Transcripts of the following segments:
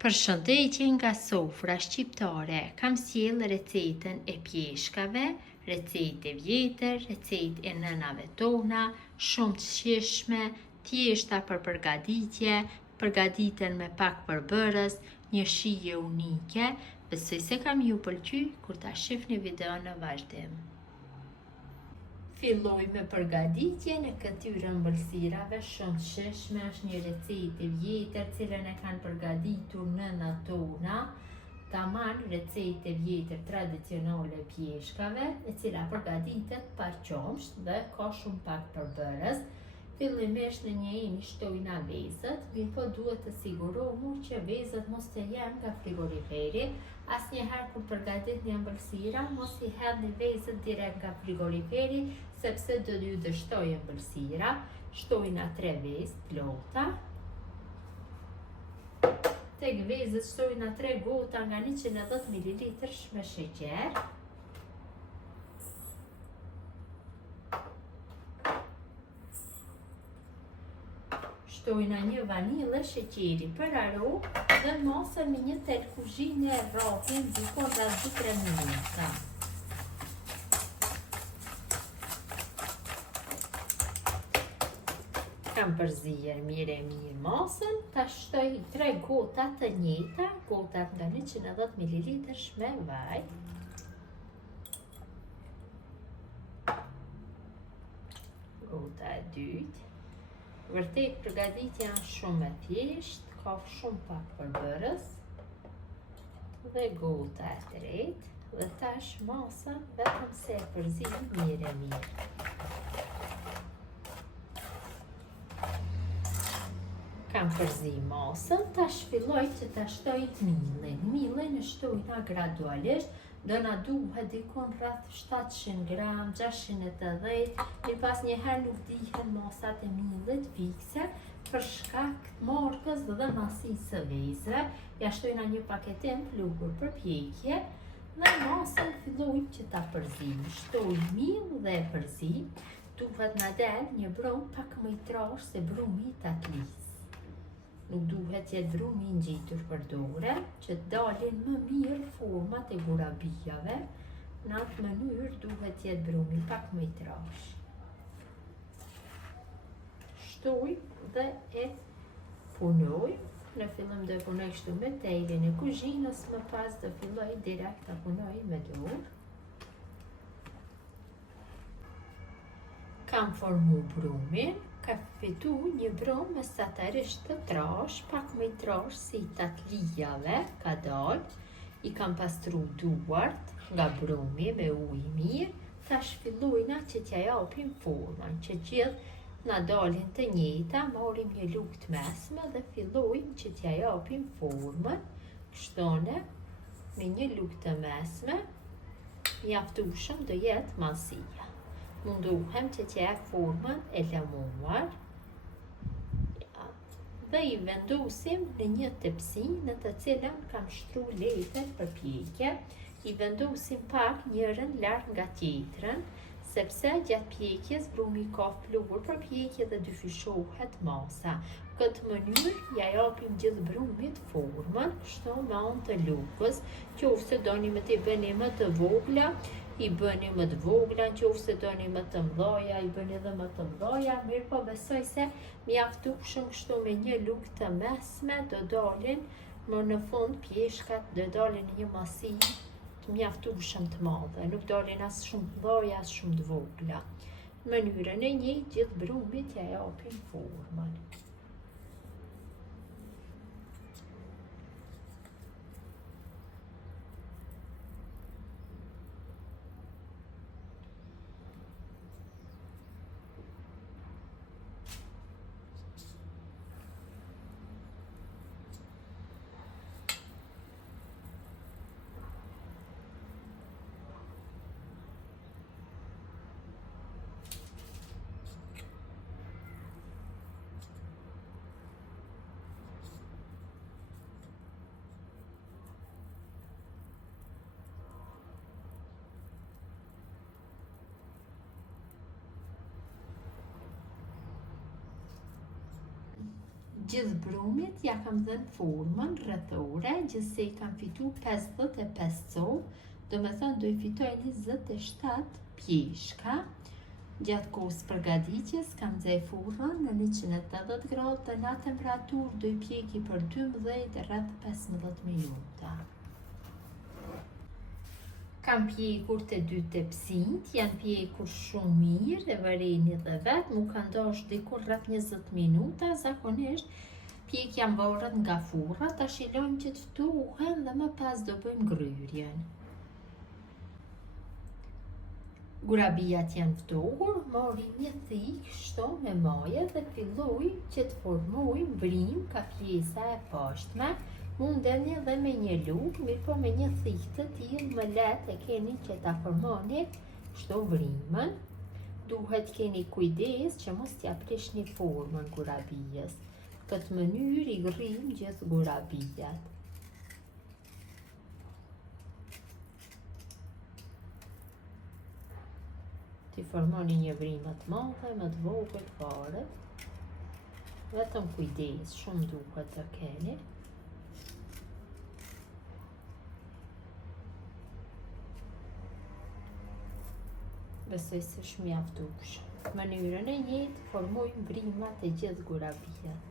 Përshëndetje nga sofra shqiptare, kam sjell recetën e pjeshkave, recetë e vjetër, recetë e nënave tona, shumë të shijshme, thjeshta për përgatitje, përgatiten me pak përbërës, një shije unike. Besoj se kam ju pëlqy kur ta shihni videon në vazhdim. Filloj me përgatitjen e këtyre ëmbëlsirave shumë të shijshme. Është një recetë e vjetër, cilën e kanë përgatitur nënat tona. Tamam recetë e vjetër tradicionale e pjeshkave, e cila përgatitet pa qumsht dhe ka shumë pak përbërës. Fillimisht në një eni shtojna vezët, mirë po duhet të sigurohemi që vezët mos të jenë nga frigoriferi. Asnjëherë kur përgatitni ëmbëlsira, mos I hedhni vezët direkt nga frigoriferi, sepse do t'ju dështojë ëmbëlsira. Shtojna 3 vezë plota. Tek vezët shtojna 3 gota nga 110 ml me sheqer. Shtojna një vanilë sheqeri për aromë dhe mosën me një tel kuzhinë e rrahën dikon rreth 2-3 minuta. Kam përzier mirë mosën, ta shtoj 3 gota të njëjta, gotat nga 110 ml me vaj. Gota e dytë. Vërtet përgatitja është shumë e thjeshtë, ka shumë pak përbërës. Dhe gota e tretë, dhe tash mosën vetëm se e përzi mirë. Kam përzi mosën, tash filloj që ta shtoj millin. Millin e shtojna gradualisht. Do na duhet dikon rreth 700 gram, 680, e pas njëherë nuk dihen mosat e millit fikse për shkak të markës dhe masisë së vezëve. Ja shtojna një paketim pluhur për pjekje dhe mosën fillojmë që ta përzim. Shtoj mill dhe e përzim. Duhet na del një brum pak më I trashë se brumi I tatlis. Nuk duhet jetë brumi I ngjitur për dore, që të dalin më mirë format e gurabijave. Në atë mënyrë duhet jetë brumi pak më I trashë. Shtoj dhe e punoj. Në fillim do e punoj kështu me tejlin e kuzhinës, më pas do filloj direkt ta punoj me dorë. Kam formu brumin. Ka fitu një brum mesatarisht të trash, pak më I trash si I tatlijave ka dalë. I kam pastru duart nga brumi me ujë mirë. Tash fillojna që t'ja japim formën, që gjithë na dalin të njëjta, marrim një lugë të mesme dhe fillojmë që t'ja japim formën. Kështone, me një lugë të mesme, mjaftueshëm do jetë masia. Munduhem që t'ja jap formën e lamuar dhe I vendosim në një tepsi në të cilën kam shtru letër për pjekje. I vendosim pak njërën larg nga tjetrën, sepse gjatë pjekjes brumi ka pluhur për pjekje dhe dyfishohet masa. Këtë mënyrë ja japim gjithë brumit formën, kështu me anë të lugës. Qofse doni me t'i bëni më të vogla, I bëni më të vogla, nëse doni më të mëdha, I bëni edhe më të mëdha, mirë po besoj se mjaftueshëm kështu me një lugë të mesme do dalin, më në fund pjeshkat do dalin një masi të mjaftueshëm të madhe, nuk dalin as shumë të mëdha, as shumë të vogla. Në mënyrën e njëjtë gjithë brumit ja japim formën. Gjithë brumit ja kam dhënë formën rrethore, gjithsej kam fitu 55 copë, do me thënë do I fitoj 27 pjeshka. Gjatë kohës përgatitjes kam nxjerr furrën në 180 gradë të lartë temperaturë, do I pjeki për 12 rreth 15 minuta. Kam pjekur të dy tepsinjt, janë pjekur shumë mirë dhe vareni dhe vetë, mu ka ndosh dikur rreth 20 minuta, zakonisht pjekja mvaret nga furra, ta shilojmë që të ftuhen dhe më pas do bëjmë gryrjen. Gurabijat janë ftohur, mori një thikë shto me maje dhe filloj që të formojmë brim ka pjesa e poshtme. Mundeni dhe me një lukë, mirë po me një thikë të tillë më lehtë e keni që ta formoni shto brimën. Duhet keni kujdes që mos t'ja prishni formën gurabijës. Këtë mënyrë I gërrim gjithë gurabijat. Ti formoni një brim më të madhe, më të vogël fare. Vetëm kujdes, shumë duhet të keni. Besoj se është mjaftueshëm. Mënyrën e njëjtë formojmë brimat e gjithë gurabijat.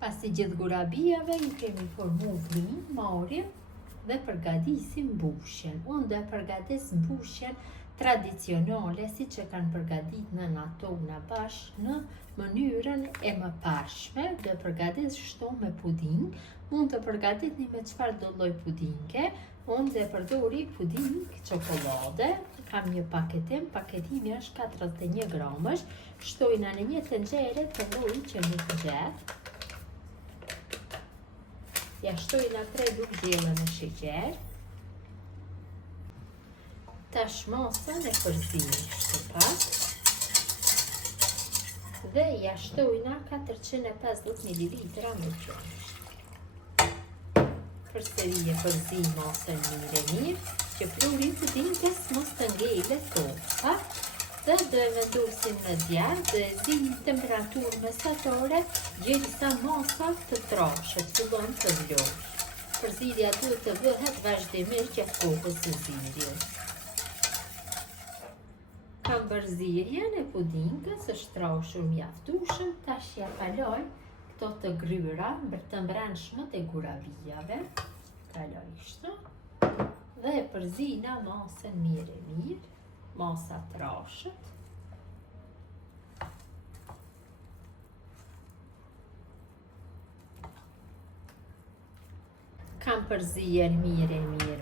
Pasi gjithë gurabijave I kemi formuar brim, marrim dhe përgatisim mbushjen. Unë do përgatis mbushjen tradicionale si që kanë përgatit nëna tona bashkë në mënyrën e mëparshme. Do përgatis shto me puding. Mund të përgatitni me çfarë do lloj pudinge. Unë dhe përdori puding çokolade. Kam një paketim, paketimi është 41 gramësh. Shtojna në një tenxhere të lloj që nuk gjet. Ja shtojna 3 lugë djela në sheqer. Tash masën e përzijmë kështu pak. Dhe ja shtojna 450 ml me qumësht. Përsëri e përzij masën mirë, që fluri I pudingës mos të ngelet topa. Dhe do e vendosim në zjarr dhe e zim temperaturë mesatare derisa masa të trashet, fillon të vlojë. Përzierja duhet të bëhet vazhdimisht gjatë kohës së zierjes. Kam përzierjen e pudingës, është trashur mjaftueshëm, tash ja kaloj këto të gryra, të mbrëmshmet e gurabijave. Kaloj kështu. Dhe e përzina masën mirë, masa trashet. Kam përzier mirë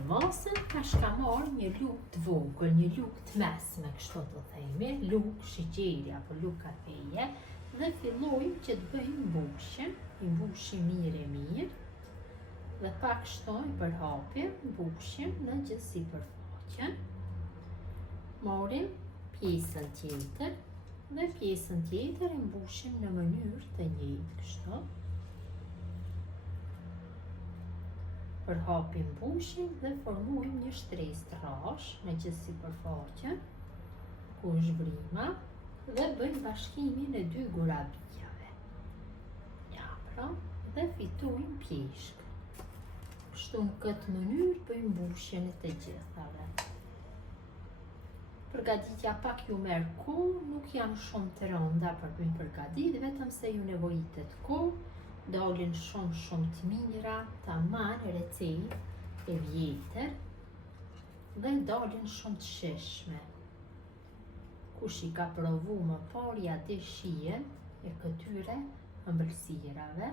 masën, tash kam marrë një lugë të vogël, një lugë të mesme, kështu të themi, lugë sheqeri apo lugë kafeje, dhe fillojmë që të bëjmë mbushjen, I mbushim mirë, dhe pak shtoj përhapim mbushim në gjithë sipërfaqen. Marrim pjesën tjetër dhe pjesën tjetër I mbushim në mënyrë të njëjtë kështu. Përhapim mbushim dhe formojmë një shtresë të rrashë në gjithë sipërfaqen, ku është brima, dhe bëjmë bashkimin e 2 gurabijave. Ja pra, dhe fitojmë pjeshkë. Kështu në këtë mënyrë bëjmë mbushjen e të gjithave. Përgatitja pak ju merr kohë, nuk janë shumë të rënda për bëjmë përgatit, vetëm se ju nevojitet kohë, dalin shumë të mira, tamam recetë e vjetër dhe dalin shumë të shishme. Kush I ka provu më parë ja di shijen e këtyre ëmbëlsirave.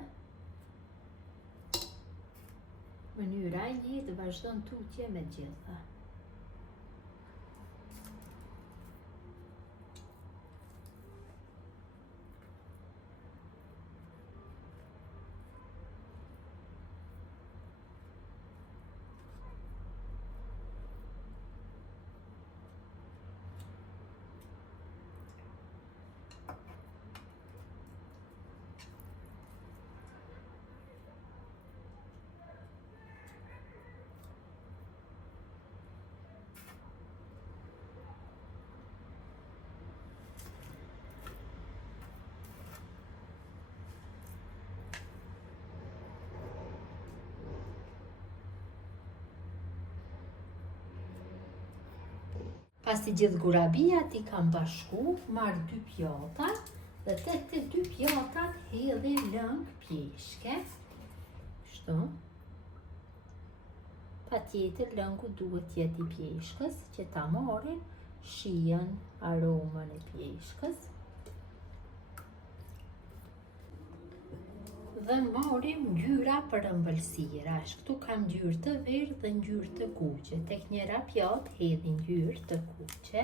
Mënyra e njëjtë vazhdon tutje me gjitha. Pasi gjithë gurabijat i kam bashku, marrë 2 pjata dhe të 2 pjatat hedhi lëng pjeshke. Kështu. Pa tjetër lëngu duhet jetë i pjeshkës që ta marrin shijen, aromën e pjeshkës. Dhe marrim ngjyra për ëmbëlsira. Këtu kam ngjyrë të verdhë dhe ngjyrë të kuqe. Tek njëra pjatë hedhi ngjyrë të kuqe,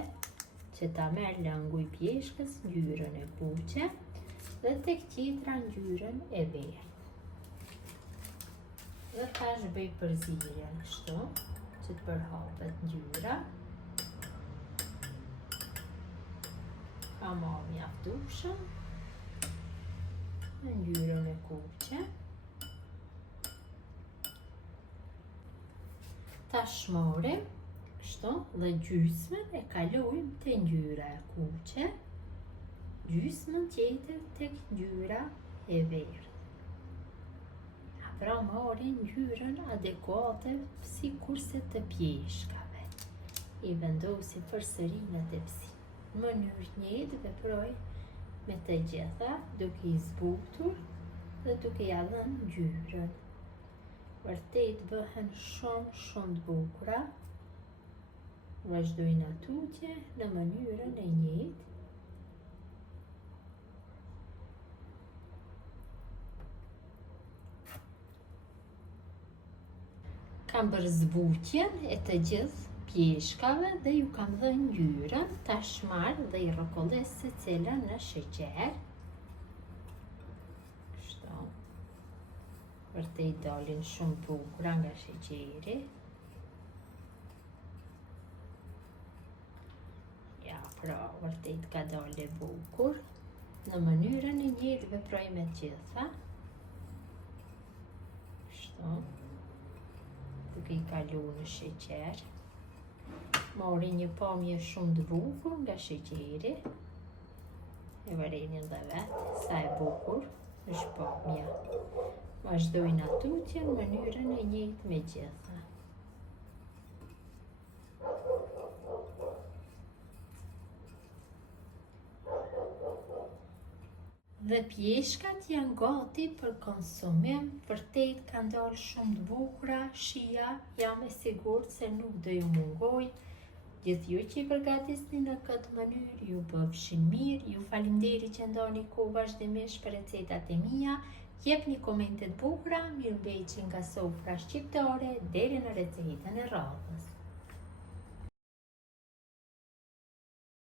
që ta merr lëngu i pjeshkës ngjyrën e kuqe dhe tek tjetra ngjyrën e verdhë. Dhe tash bëj përzierjen kështu, që të përhapet ngjyra. Ka marrë mjaftueshëm në ngjyrën e kuqe. Tash marrim kështu dhe gjysmën e kalojmë te ngjyra e kuqe, gjysmën tjetër tek ngjyra e verdhë. Pra marrim ngjyrën adekuate sikurse të pjeshkave. I vendosim përsëri në tepsi. Në mënyrë të njëjtë veproj me të gjitha, duke i zbutur dhe duke ja dhënë ngjyrën. Vërtet bëhen shumë të bukura. Vazhdojnë atutje në mënyrën e njëjtë. Kam bërë zbutjen e të gjithë pjeshkave dhe ju kam dhënë ngjyrën. Tash marr dhe i rrokolles secila në sheqer. Kështu. Vërtet dalin shumë të bukura nga sheqeri. Ja, pra, vërtet ka dalë bukur. Në mënyrën e njëjtë veproj me të gjitha. Kështu. Duke i kaluar në sheqer. Mori një pamje shumë të bukur nga sheqeri. E vëreni edhe vetë sa e bukur është pamja. Vazhdojnë atutje në mënyrën e njëjtë me gjitha. Dhe pjeshkat janë gati për konsumim. Vërtet kanë dalë shumë të bukura. Shija, jam e sigurt se nuk do ju mungoj. Gjithë ju që i përgatisni në këtë mënyrë, ju bëfshin mirë. Ju faleminderit që ndoni kohë vazhdimisht për recetat e mia. Jepni komente të bukura. Mirëmbëjtje nga sofra shqiptare deri në recetën e radhës.